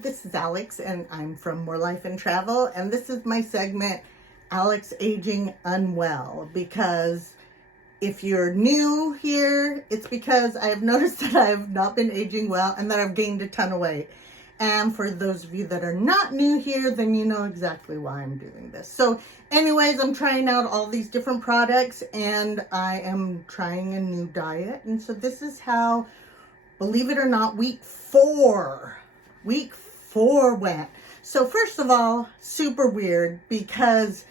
this is Alex, and I'm from More Life and Travel, and this is my segment, Alex Aging Unwell, because if you're new here, it's because I have noticed that I have not been aging well and that I've gained a ton of weight. And for those of you that are not new here, then you know exactly why I'm doing this. So anyways, I'm trying out all these different products, and I am trying a new diet. And so this is how, believe it or not, week four went. So first of all, super weird, because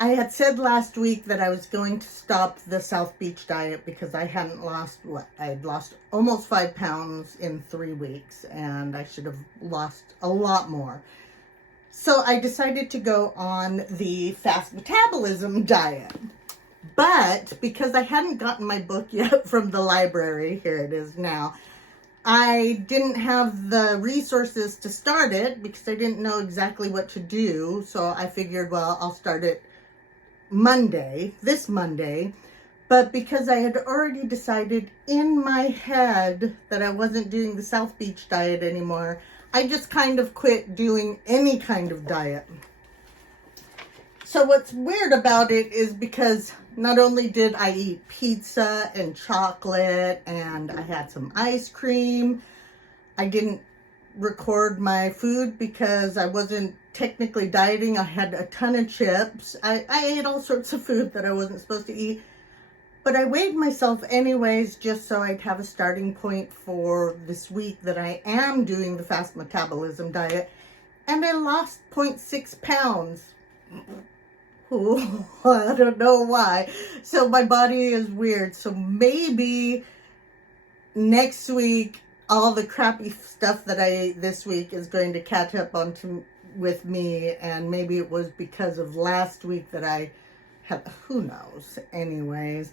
I had said last week that I was going to stop the South Beach diet because I hadn't lost I had lost almost 5 pounds in 3 weeks, and I should have lost a lot more. So I decided to go on the fast metabolism diet. But because I hadn't gotten my book yet from the library, here it is now, I didn't have the resources to start it because I didn't know exactly what to do. So I figured, well, I'll start it this Monday. But because I had already decided in my head that I wasn't doing the South Beach diet anymore, I just kind of quit doing any kind of diet. So what's weird about it is because not only did I eat pizza and chocolate and I had some ice cream, I didn't record my food because I wasn't technically dieting. I had a ton of chips. I ate all sorts of food that I wasn't supposed to eat. But I weighed myself anyways, just so I'd have a starting point for this week that I am doing the fast metabolism diet. And I lost 0.6 pounds. I don't know why. So my body is weird. So maybe next week, all the crappy stuff that I ate this week is going to catch up with me. And maybe it was because of last week that I had, who knows. Anyways,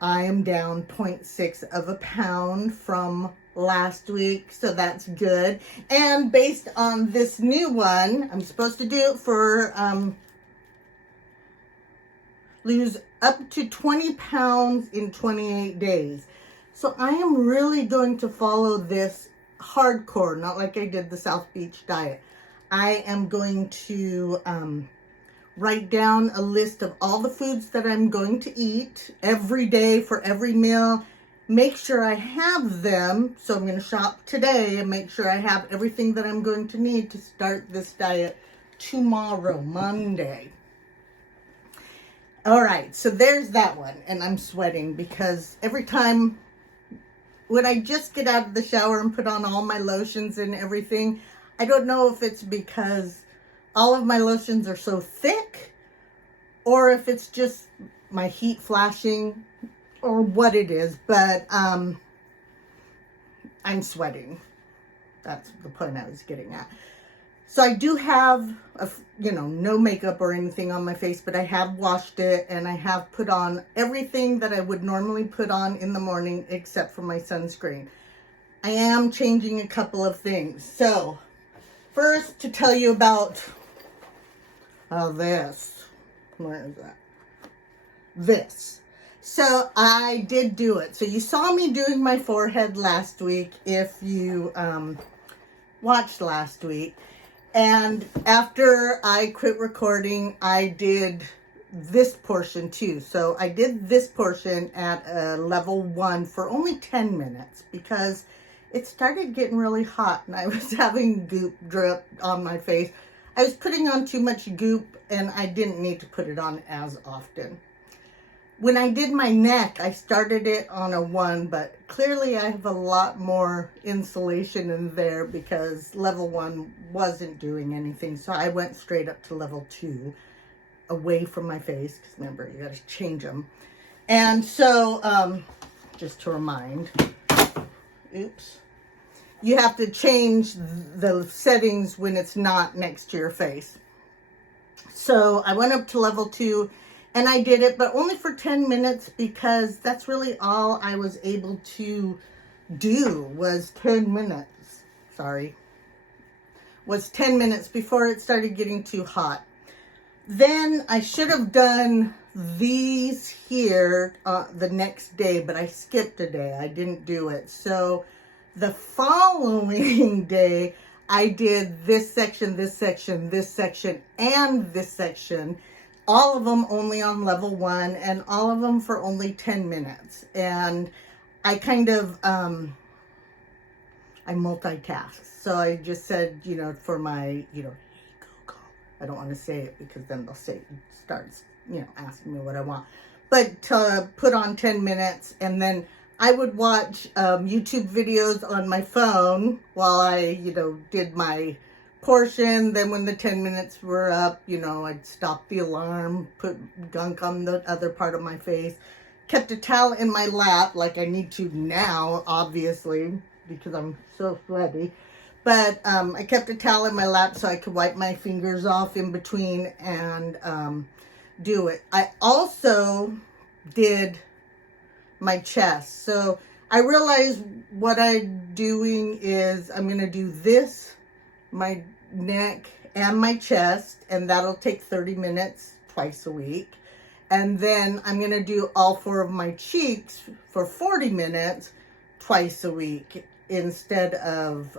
I am down 0.6 of a pound from last week. So that's good. And based on this new one, I'm supposed to do it for, lose up to 20 pounds in 28 days. So I am really going to follow this hardcore, not like I did the South Beach diet. I am going to write down a list of all the foods that I'm going to eat every day for every meal. Make sure I have them. So I'm going to shop today and make sure I have everything that I'm going to need to start this diet tomorrow, Monday. All right, so there's that one, and I'm sweating because every time when I just get out of the shower and put on all my lotions and everything, I don't know if it's because all of my lotions are so thick or if it's just my heat flashing or what it is, but I'm sweating. That's the point I was getting at. So I do have, no makeup or anything on my face, but I have washed it and I have put on everything that I would normally put on in the morning except for my sunscreen. I am changing a couple of things. So first, to tell you about this. Where is that? This. So I did do it. So you saw me doing my forehead last week if you watched last week. And after I quit recording, I did this portion too. So I did this portion at level 1 for only 10 minutes because it started getting really hot and I was having goop drip on my face. I was putting on too much goop and I didn't need to put it on as often. When I did my neck, I started it on a 1, but clearly I have a lot more insulation in there because level 1 wasn't doing anything. So I went straight up to level 2, away from my face, because remember, you got to change them. And so, just to remind, you have to change the settings when it's not next to your face. So I went up to level 2. And I did it, but only for 10 minutes because that's really all I was able to do was 10 minutes. Was 10 minutes before it started getting too hot. Then I should have done these here the next day, but I skipped a day. I didn't do it. So the following day, I did this section, this section, this section, and this section. All of them only on level 1, and all of them for only 10 minutes. And I kind of, I multitask. So I just said, for my, hey, Google. I don't want to say it because then they'll start asking me what I want. But to put on 10 minutes, and then I would watch YouTube videos on my phone while I, did my portion. Then when the 10 minutes were up, I'd stop the alarm, put gunk on the other part of my face, kept a towel in my lap like I need to now, obviously, because I'm so sweaty. But I kept a towel in my lap so I could wipe my fingers off in between and do it. I also did my chest. So I realized what I'm doing is I'm going to do this, my neck and my chest, and that'll take 30 minutes twice a week. And then I'm going to do all 4 of my cheeks for 40 minutes twice a week instead of,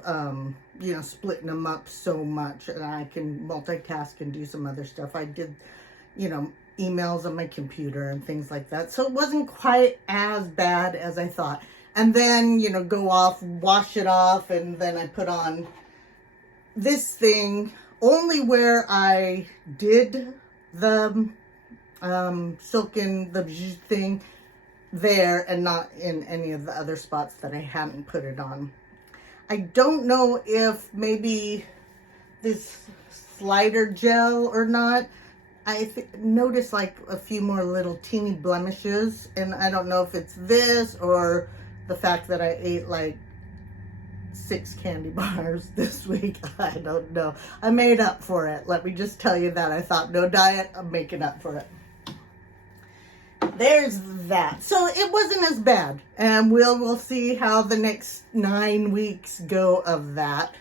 splitting them up so much. And I can multitask and do some other stuff. I did, emails on my computer and things like that. So it wasn't quite as bad as I thought. And then, go off, wash it off, and then I put on this thing only where I did the silken, the thing there, and not in any of the other spots that I hadn't put it on. I don't know if maybe this slider gel or not. I noticed like a few more little teeny blemishes, and I don't know if it's this or the fact that I ate like 6 candy bars this week. I don't know. I made up for it. Let me just tell you that. I thought, no diet, I'm making up for it. There's that. So it wasn't as bad, and we'll see how the next 9 weeks go of that.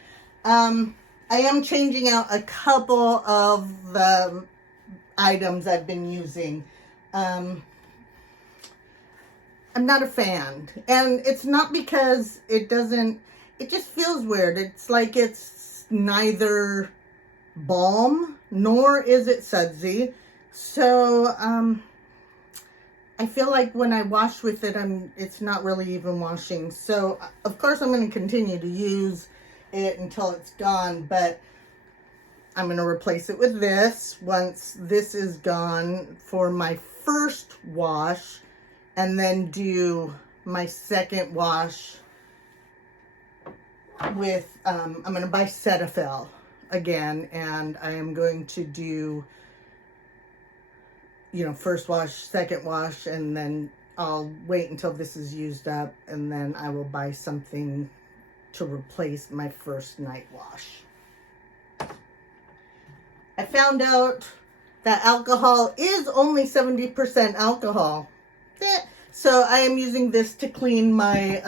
I am changing out a couple of the items I've been using. I'm not a fan, and it's not because it just feels weird. It's like it's neither balm nor is it sudsy. So I feel like when I wash with it, it's not really even washing. So of course I'm going to continue to use it until it's gone, but I'm going to replace it with this once this is gone for my first wash, and then do my second wash with, I'm going to buy Cetaphil again, and I am going to do, first wash, second wash, and then I'll wait until this is used up, and then I will buy something to replace my first night wash. I found out that alcohol is only 70% alcohol. So I am using this to clean my,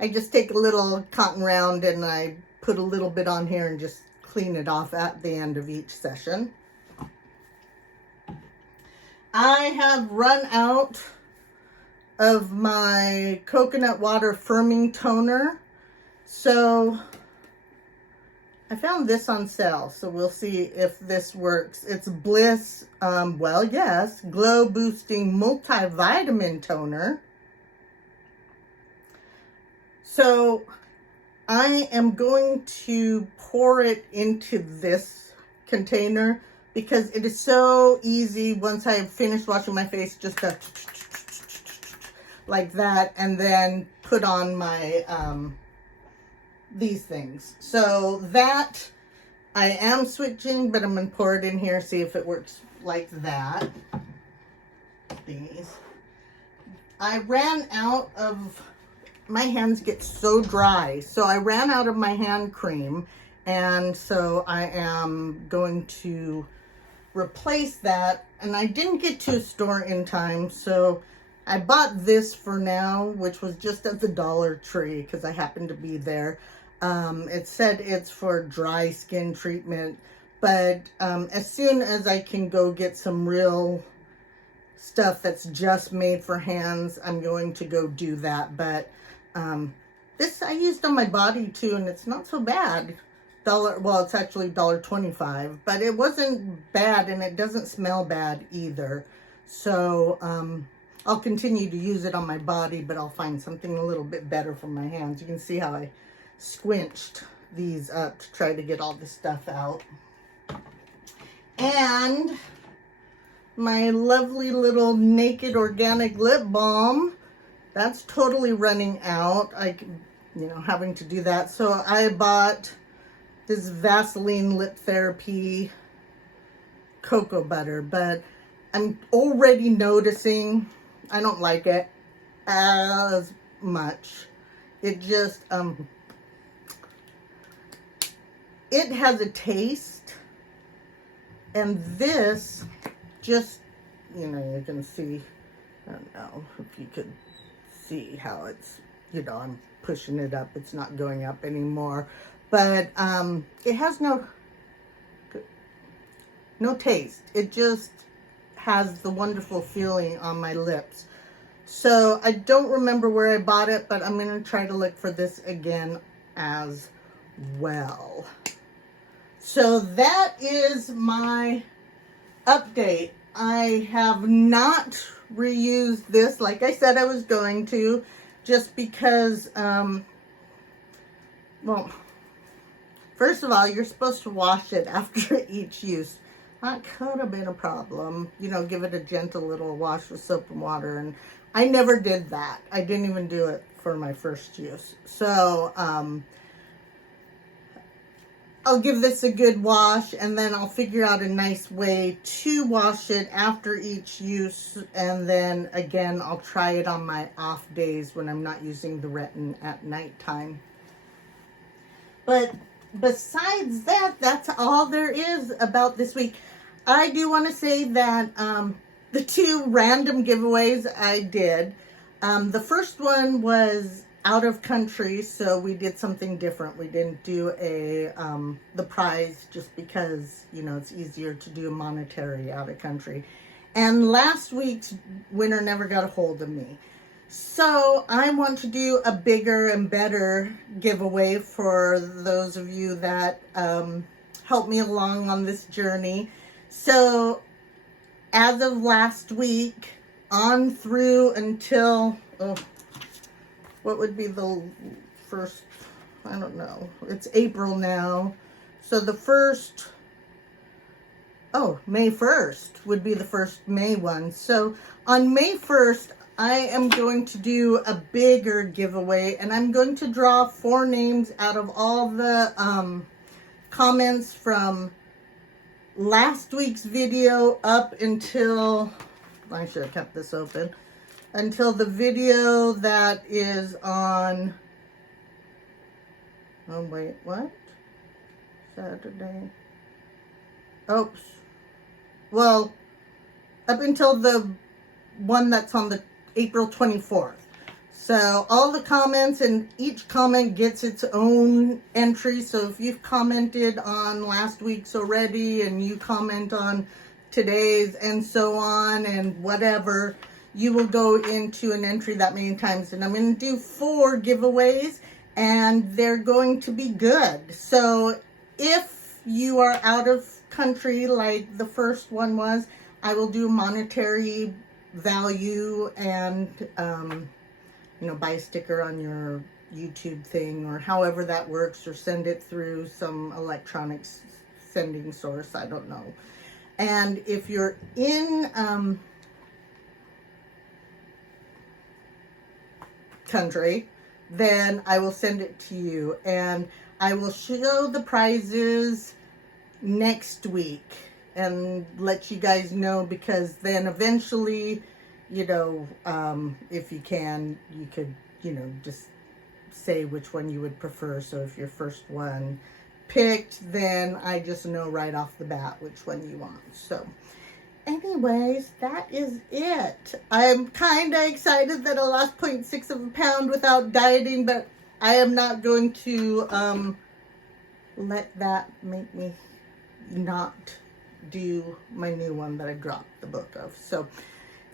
I just take a little cotton round and I put a little bit on here and just clean it off at the end of each session. I have run out of my coconut water firming toner. So I found this on sale, so we'll see if this works. It's Bliss, yes, Glow Boosting Multivitamin Toner. So I am going to pour it into this container because it is so easy once I have finished washing my face, just to like that, and then put on my these things. So that I am switching, but I'm going to pour it in here, see if it works like that. These. I ran out of, my hands get so dry, so I ran out of my hand cream, and so I am going to replace that, and I didn't get to a store in time, so I bought this for now, which was just at the Dollar Tree because I happened to be there. It said it's for dry skin treatment, but as soon as I can go get some real stuff that's just made for hands, I'm going to go do that. But This I used on my body too, and it's not so bad. Well, it's actually $1.25, but it wasn't bad, and it doesn't smell bad either. So I'll continue to use it on my body, but I'll find something a little bit better for my hands. You can see how I squinched these up to try to get all this stuff out. And my lovely little Naked Organic lip balm, that's totally running out. Having to do that. So I bought this Vaseline Lip Therapy cocoa butter, but I'm already noticing I don't like it as much. It just, it has a taste, and this just, you can see, I don't know if you could see how it's, I'm pushing it up. It's not going up anymore, but it has no taste. It just has the wonderful feeling on my lips. So I don't remember where I bought it, but I'm going to try to look for this again as well. So that is my update. I have not reused this like I said I was going to, just because, well, first of all, you're supposed to wash it after each use. That could have been a problem. Give it a gentle little wash with soap and water. And I never did that. I didn't even do it for my first use. So, I'll give this a good wash, and then I'll figure out a nice way to wash it after each use. And then again, I'll try it on my off days when I'm not using the retin at nighttime. But besides that, that's all there is about this week. I do want to say that the 2 random giveaways I did, the first one was out of country, so we did something different. We didn't do the prize just because, it's easier to do monetary out of country. And last week's winner never got a hold of me. So I want to do a bigger and better giveaway for those of you that helped me along on this journey. So as of last week, on through until, what would be the first, I don't know, it's April now. So the first, May 1st would be the first May one. So on May 1st, I am going to do a bigger giveaway, and I'm going to draw 4 names out of all the comments from last week's video up until, I should have kept this open, until the video that is on, oh wait, what? Saturday. Oops. Well, up until the one that's on the April 24th. So all the comments, and each comment gets its own entry. So if you've commented on last week's already, and you comment on today's and so on and whatever, you will go into an entry that many times. And I'm going to do 4 giveaways, and they're going to be good. So if you are out of country like the first one was, I will do monetary value and buy a sticker on your YouTube thing, or however that works, or send it through some electronic sending source, I don't know. And if you're in country, then I will send it to you, and I will show the prizes next week and let you guys know, because then eventually, if you can, you could, just say which one you would prefer. So if your first one picked, then I just know right off the bat which one you want. So anyways, that is it. I'm kind of excited that I lost 0.6 of a pound without dieting, but I am not going to let that make me not do my new one that I dropped the book of. So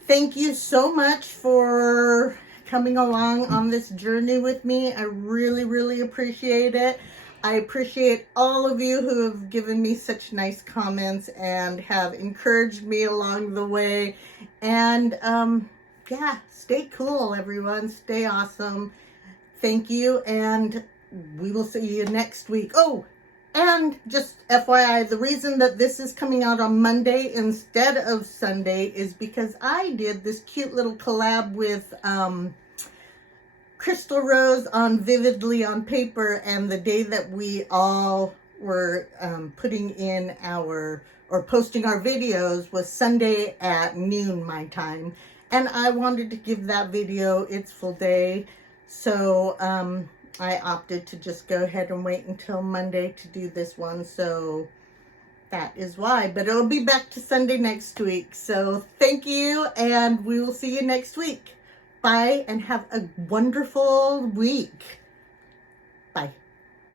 thank you so much for coming along on this journey with me. I really, really appreciate it. I appreciate all of you who have given me such nice comments and have encouraged me along the way. And yeah, stay cool, everyone. Stay awesome. Thank you, and we will see you next week. Oh, and just FYI, the reason that this is coming out on Monday instead of Sunday is because I did this cute little collab with Crystal Rose on Vividly on Paper, and the day that we all were putting in posting our videos was Sunday at noon my time, and I wanted to give that video its full day, so I opted to just go ahead and wait until Monday to do this one, so that is why. But it'll be back to Sunday next week, so thank you, and we will see you next week. Bye, and have a wonderful week.